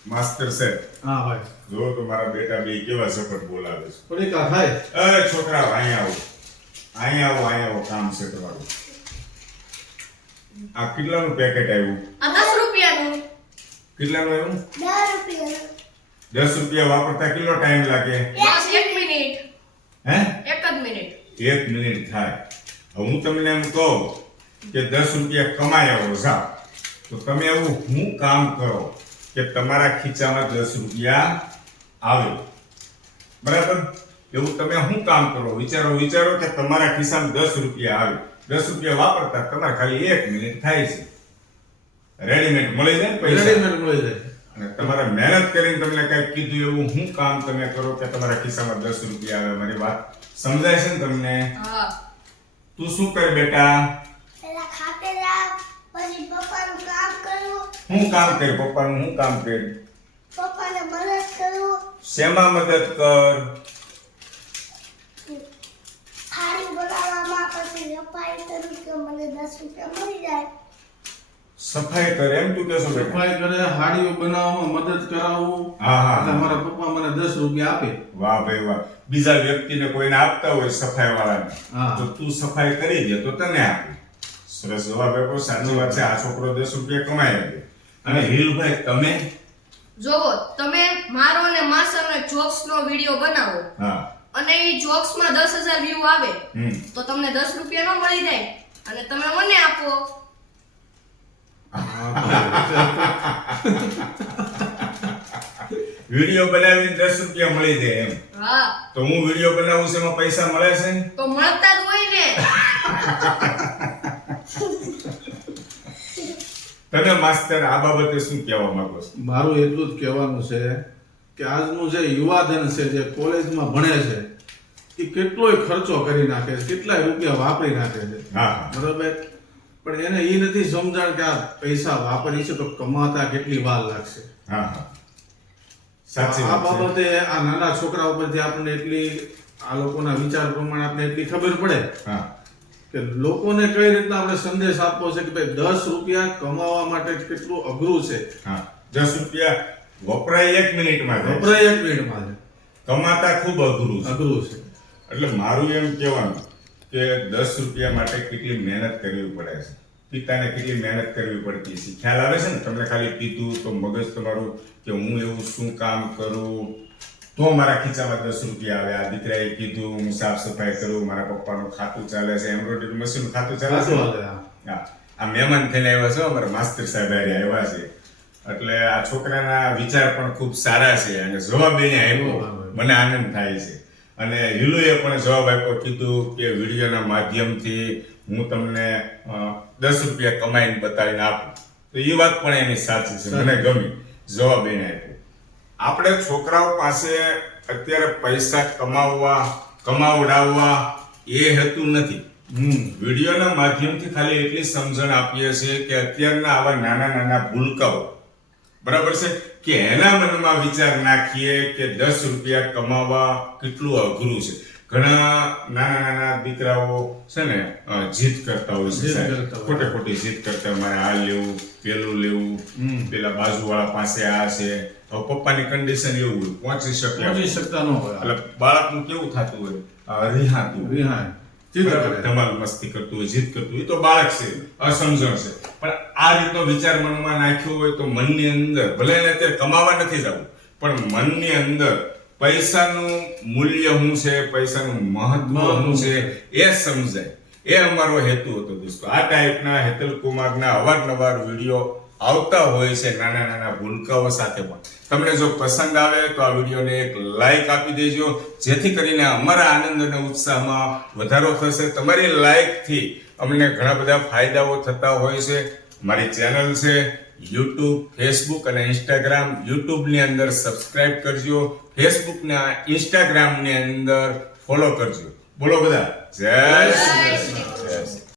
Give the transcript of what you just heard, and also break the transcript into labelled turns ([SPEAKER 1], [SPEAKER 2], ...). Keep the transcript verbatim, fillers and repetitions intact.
[SPEAKER 1] Master સાહેબ,
[SPEAKER 2] હા ભાઈ.
[SPEAKER 1] જો તો મારા બેટા બે કેવા ઝપટ બોલાવે છે.
[SPEAKER 2] થોડીક આ થાય.
[SPEAKER 1] અરે છોકરાઓ અહીંયા આવો, અહીંયા આવો, અહીંયા આવો, કામ છે તમારું. આ કેટલાનું પેકેટ આવ્યું?
[SPEAKER 3] આ દસ રૂપિયાનું.
[SPEAKER 1] કેટલાનું આવ્યું?
[SPEAKER 3] દસ રૂપિયાનું.
[SPEAKER 1] દસ રૂપિયા વાપરતા કેટલો ટાઈમ લાગે?
[SPEAKER 3] બસ એક મિનિટ.
[SPEAKER 1] હે?
[SPEAKER 3] એક જ મિનિટ.
[SPEAKER 1] એક મિનિટ થાય. હવે હું તમને એમ કહું કે દસ રૂપિયા કમાયા હો જા, તો તમે એવું હું કામ કરો કે તમારા ખીચામાં દસ રૂપિયા આવે, બરાબર? એવું તમે શું કામ કરો? વિચારો વિચારો કે તમારા ખિસ્સામાં દસ રૂપિયા આવે. દસ રૂપિયા વાપરતા તમારે ખાલી એક મિનિટ થાય છે. રેડીમેડ મળી જાય ને પૈસા.
[SPEAKER 2] રેડીમેડ મળી જાય.
[SPEAKER 1] અને તમારે મહેનત કરીને તમને કઈ કીધું એવું હું કામ તમે કરો કે તમારા ખિસ્સામાં દસ રૂપિયા આવે. મારી વાત સમજાય છે ને તમને?
[SPEAKER 3] હા.
[SPEAKER 1] તું શું કરે બેટા?
[SPEAKER 3] પેલા ખાતે લાવ, પછી પપ્પાનું કામ કરું.
[SPEAKER 1] હું કામ કરે? પપ્પાનું હું કામ કરે?
[SPEAKER 3] પપ્પાને મદદ કરું.
[SPEAKER 1] શેમાં મદદ કર?
[SPEAKER 3] થાળી બનાવવામાં, પછી સફાઈ કરું કે મને દસ રૂપિયા મળી જાય.
[SPEAKER 1] સફાઈ કરે એમ તું કહેશો બેટા?
[SPEAKER 2] સફાઈ કરે, હાડીઓ બનાવવામાં મદદ કરાવું.
[SPEAKER 1] હા હા
[SPEAKER 2] એટલે મારા પપ્પા મને દસ રૂપિયા આપે.
[SPEAKER 1] વાહ ભાઈ વાહ. બીજા વ્યક્તિને કોઈને આપતા હોય સફાઈ વાળાને,
[SPEAKER 2] હા.
[SPEAKER 1] તો તું સફાઈ કરી દે તો તને આપે. સરસ જવાબ આપ્યો. સાચી વાત છે. આ છોકરો દસ રૂપિયા કમાઈ આપે. અને હિલભાઈ તમે?
[SPEAKER 3] જોવો, તમે મારો અને માસરનો જોક્સ નો વિડિયો બનાવો
[SPEAKER 1] હા.
[SPEAKER 3] અને એ જોક્સ માં દસ હજાર વ્યૂ આવે
[SPEAKER 1] હમ.
[SPEAKER 3] તો તમને દસ રૂપિયા નો મળી જાય અને તમે મને આપો.
[SPEAKER 1] વિડિયો બનાવીને દસ રૂપિયા મળી જાય એમ?
[SPEAKER 3] હા.
[SPEAKER 1] તો હું વિડિયો બનાવું છું એમાં પૈસા મળે છે?
[SPEAKER 3] તો મળતા જ હોય ને.
[SPEAKER 1] તમે માસ્ટર આ બાબતે શું કહેવા માંગો છો?
[SPEAKER 2] મારું એટલું જ કહેવાનું છે કે આજનું જે યુવાધન છે, જે કોલેજમાં ભણે છે, એ કેટલોય ખર્ચો કરી નાખે છે, કેટલાય રૂપિયા વાપરી નાખે છે.
[SPEAKER 1] હા હા
[SPEAKER 2] બરોબર, પણ એને એ નથી સમજણ કે આ પૈસા વાપરી છે તો કમાતા કેટલી વાર લાગશે.
[SPEAKER 1] હા હા સાચી
[SPEAKER 2] આ
[SPEAKER 1] વાત છે.
[SPEAKER 2] બાબતે આ નાના છોકરા ઉપરથી આપણને એટલી, આ લોકોના વિચાર પ્રમાણે આપણે એટલી ખબર પડે
[SPEAKER 1] હા
[SPEAKER 2] કે લોકોને કઈ રીતના આપણે સંદેશ આપવો છે કે ભાઈ દસ રૂપિયા કમાવા માટે કેટલું અઘરું છે.
[SPEAKER 1] હા દસ રૂપિયા વપરાય એક મિનિટમાં થાય.
[SPEAKER 2] વપરાય એક મિનિટમાં છે,
[SPEAKER 1] કમાતા ખૂબ અઘરું છે.
[SPEAKER 2] અઘરું છે.
[SPEAKER 1] એટલે મારું એમ કહેવાનું કે દસ રૂપિયા માટે કેટલી મહેનત કરવી પડે છે, પિતાને કેટલી મહેનત કરવી પડતી છે. ખ્યાલ આવે છે ને? તમને ખાલી કીધું તો મગજ તમારું કે હું એવું શું કામ કરું તો મારા ખીચામાં દસ રૂપિયા આવે. આ દીકરાએ કીધું હું સાફ સફાઈ કરું, મારા પપ્પાનું ખાતું ચાલે છે, એમ્બ્રોઇડરી મશીનનું ખાતું ચાલે છે.
[SPEAKER 2] સાચું વાત છે, હા.
[SPEAKER 1] હા, આ મહેમાન થઈને આવ્યા છે, અમારા માસ્ટર સાહેબ હારે આવ્યા છે. એટલે આ છોકરાના વિચાર પણ ખૂબ સારા છે અને જવાબ એને આપ્યો, મને આનંદ થાય છે. અને હિલુએ પણ જવાબ આપ્યો, કીધું કે વિડીયોના માધ્યમથી હું તમને અ, દસ રૂપિયા કમાઈને બતાવીને આપું. તો એ વાત પણ એની સાચી છે, મને ગમી જવાબ એને આપ્યો. આપણે છોકરાઓ પાસે અત્યારે પૈસા કમાવવા કમાવડાવવા એ હેતુ નથી.
[SPEAKER 2] હમ
[SPEAKER 1] વિડીયોના માધ્યમથી ખાલી એટલી સમજણ આપીએ છીએ કે અત્યારના આવા નાના નાના ભૂલકાઓ, બરાબર છે, કે એના મનમાં વિચાર નાખીએ કે દસ રૂપિયા કમાવા કેટલું અઘરું છે. ઘણા નાના નાના દીકરાઓ છે ને અ, જીદ કરતા હોય છે
[SPEAKER 2] જીદ
[SPEAKER 1] સાહેબ.
[SPEAKER 2] કરતા હોય.
[SPEAKER 1] ખોટે ખોટી જીદ કરતા હોય, મારે આ લેવું, પેલું લેવું,
[SPEAKER 2] હમ.
[SPEAKER 1] પેલા બાજુવાળા પાસે આ છે. હવે પપ્પાની કન્ડિશન એવું હોય, પહોંચી શકે એમ.
[SPEAKER 2] પહોંચી શકતા ન હોય.
[SPEAKER 1] એટલે બાળકનું કેવું થતું હોય, અ, રિહાતું હોય.
[SPEAKER 2] વિહાય. ચિત્ર કરે.
[SPEAKER 1] ધમાલ મસ્તી કરતું હોય, જીદ કરતું હોય, એ તો બાળક છે, અસમજણ છે. પણ આ રીતનો વિચાર મનમાં નાખ્યો હોય તો મનની અંદર, ભલે એને અત્યારે કમાવા નથી જવું, પણ મનની અંદર પૈસાનું મૂલ્ય શું છે, પૈસાનું મહત્વ શું છે એ સમજાય. એ અમારો હેતુ હતો દોસ્તો. આ ટાઈપના હેતલ કુમારના અવારનવાર વિડીયો આવતા હોય છે નાના નાના ભૂલકાઓ સાથે પણ. તમને જો પસંદ આવે તો આ વિડીયોને એક લાઈક આપી દેજો, જેથી કરીને અમારા આનંદ અને ઉત્સાહમાં વધારો થશે. તમારી લાઈકથી અમને ઘણા બધા ફાયદાઓ થતા હોય છે. મારી ચેનલ છે યુટ્યુબ, ફેસબુક અને ઇન્સ્ટાગ્રામ. યુટ્યુબની અંદર સબસ્ક્રાઇબ કરજો, ફેસબુકના ઇન્સ્ટાગ્રામની અંદર ફોલો કરજો. બોલો બધા જય શ્રી કૃષ્ણ. જય શ્રી